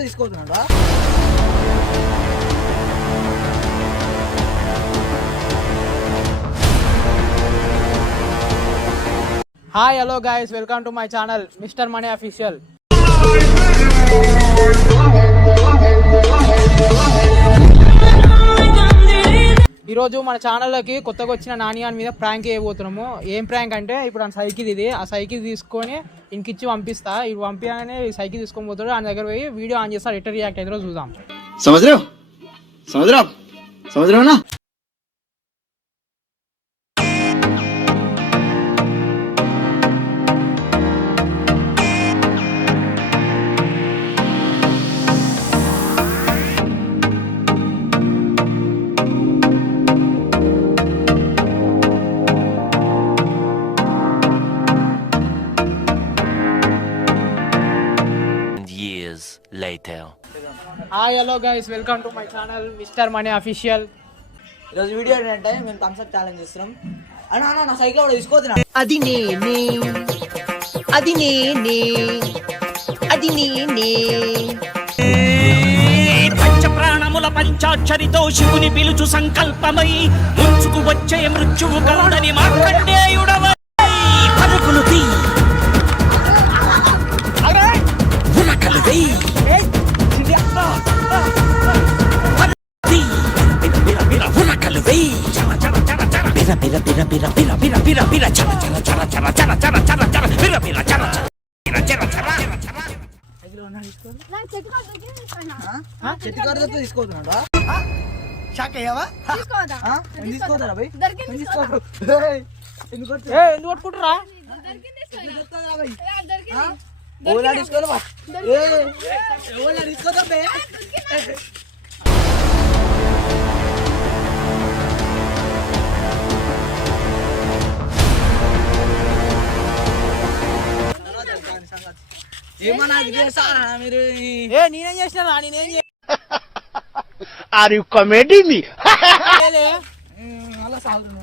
తీసుకోతున్నాడా? Hi hello guys, welcome to my channel Mister Money Official. ఈరోజు మన ఛానల్లోకి కొత్తగా వచ్చిన నానియాన్ మీద ప్రాంక్ చేయబోతున్నాము. ఏం ప్రాంక్ అంటే, ఇప్పుడు ఆ సైకిల్ ఇది, ఆ సైకిల్ తీసుకొని ఇంకిచ్చి పంపిస్తా. ఇది పంపించగానే సైకిల్ తీసుకొని పోతాడు, ఆయన దగ్గర పోయి వీడియో ఆన్ చేస్తాడు. ఎట్లా రియాక్ట్ అవుతారో చూద్దాం. సముద్రం hi hello guys, welcome to my channel Mister Money Official. ఈరోజు వీడియో ఏంటంటే మేము థమ్స్అప్ ఛాలెంజ్ చేస్తున్నాం. అన్నా నా సైకిల్ కూడా తీసుకోతున్నా. అది నేనే పంచ ప్రాణముల పంచాక్షరితో శివుని పిలుచు సంకల్పమై ముంచుకు వచ్చే మృత్యువు కరుడని మార్కండేయుడవై పరుగులు తీ ఉరకలు వేయి ఉరకలు వేయి బిర బిర బిర బిర బిర బిర బిర బిర చర చర చర చర చర చర చర చర బిర బిర చర చర చర చర చెట్టుకారు తీసుకోతున్నాడా? షాక్ అయ్యావా? తీసుకోతారా భయ్? ఎందుకు కొట్టుకుంటారా? ఓలా తీసుకోదా? తీసుకోదా? ఏమన్నా మీరు నేనేం చేసినా? నేనేం ఆర్ యు కామెడీ మీ? అలా సాగుతున్నా.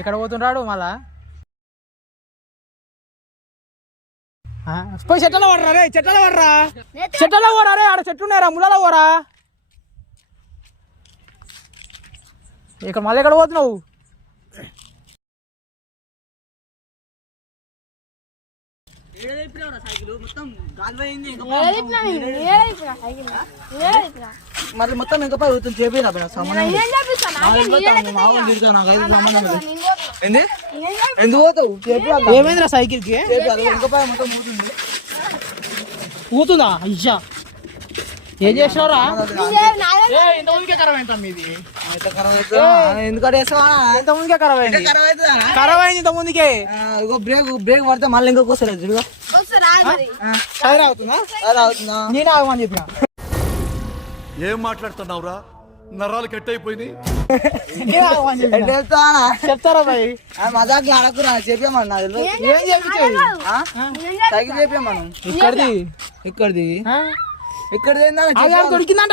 ఇక్కడ పోతుంటాడు మళ్ళా. పోయి చెట్లలో పడరా రే, చెట్లలో పడరా, చెట్లలో పోరా రే. ఆడ చెట్లు ఉన్నారా, ముళ్ళలో పోరా. ఇక్కడ మళ్ళీ ఎక్కడ పోతున్నావు? మరి మొత్తం ఇంకా పై చేపిరా ఎందుకు పోతావు? ఏమైందిరా సైకిల్ కి? ఇంకా పై మొత్తం పోతుంది. ఊతుందా? అయ్యా ఏం చేసినారా? ఇంతకుముందుకే ఖరాబ్ అయిందా మీది? ఎందుకంటే ఇంతకుముందుకే ఖరాబ్ అయింది. ఖరాబ్ అయింది ఇంతకుముందుకే. బ్రేక్ పడితే మళ్ళీ ఇంకొక వస్తారు చూడు. టైర్ అవుతుందా? నేను ఆగమని చెప్పిన. ఏం మాట్లాడుతున్నావురా? నరాలు కట్ అయిపోయింది. చెప్తారా భయ్? మజాకి ఆడకురా, చెప్పామన్నా. ఏం చెప్పించేది? సైకిల్ చెప్పామను. ఇక్కడిది దొరికిందంట.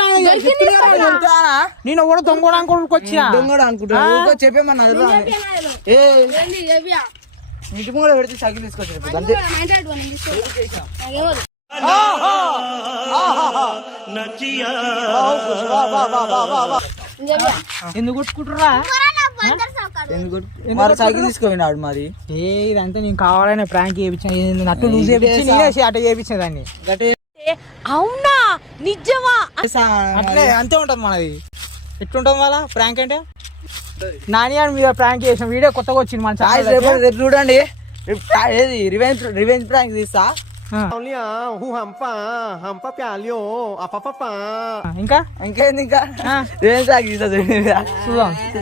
నేను కూడా దొంగడానికి వచ్చిన. దొంగడు అనుకుంటా చెప్పామన్నా. ఇంటి ముందు పెడితే సైకిల్ తీసుకొచ్చి ఎందుకు కొట్టుకుంటురా? సైకిల్ తీసుకుపోయినాడు మరి. ఇదంతా నేను కావాలనే ప్రాంక్ చేయించాను. నట్టు లూజ్ చేయించి నేనే అట్ట చేయించిన దాన్ని. అవునా నిజమా? అట్లే అంతే ఉంటది మనది. ఎట్లుంటది మళ్ళా ప్రాంక్ అంటే? నానియాన్ మీద ప్రాంక్ చేసిన వీడియో కొత్తగా వచ్చింది మన ఛానల్. చూడండి, రివెంజ్ ప్రాంక్ తీస్తా. ఇంకా ఇంకేంది ఇంకా రివెంజ్ ప్రాంక్ తీస్తా. చూద్దాం.